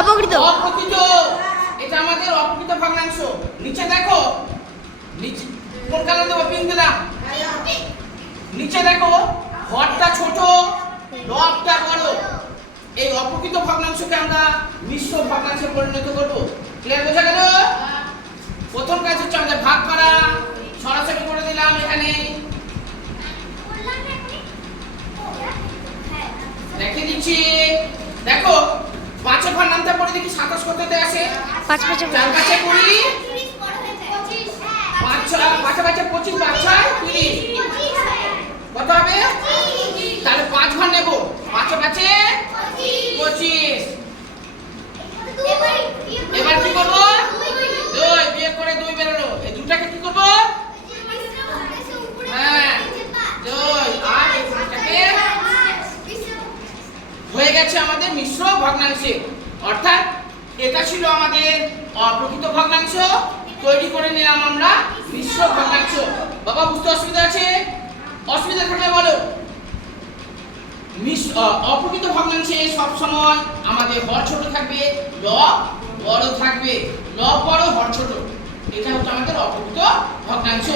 অপ্রকৃত অপ্রকৃত, এটা আমাদের অপ্রকৃত ভগ্নাংশ। নিচে দেখো, নিচে কোন কালার দেবো? পিঙ্ক দিলাম। নিচে দেখো, হরটা ছোট, লবটা বড়। এই অপ্রকৃত ভগ্নাংশকে আমরা মিশ্র ভগ্নাংশে পরিণত করব। ক্লিয়ার, বোঝা গেল? প্রথম কাজ হচ্ছে আমাদের ভাগ করা। সরাসরি করে দিলাম এখানে, রেখে দিচ্ছি। দেখো, 5 ঘর নামটা পড়ে দেখি 27 কততে আসে? 5 5 4 5 20, 5 6 5 5 25, 5 6 30, কত হবে? তাহলে 5 ঘর নেব। 5 5 25। এবার কি করব? 2 বিয়োগ করে 2 বেরোলো। এই দুটাকে কি করব? হ্যাঁ, 2 আর এই দুটাকে হয়ে গেছে আমাদের মিশ্র ভগ্নাংশে। অর্থাৎ এটা ছিল আমাদের অপ্রকৃত ভগ্নাংশ, তৈরি করে নিলাম আমরা মিশ্র ভগ্নাংশ। বাবা, বুঝতে অসুবিধা আছে? অসুবিধা থাকলে বলো। অপ্রকৃত ভগ্নাংশে সব সময় আমাদের হর ছোট থাকবে, লব বড় থাকবে। লব বড়, হর ছোট, এটা হচ্ছে আমাদের অপ্রকৃত ভগ্নাংশ।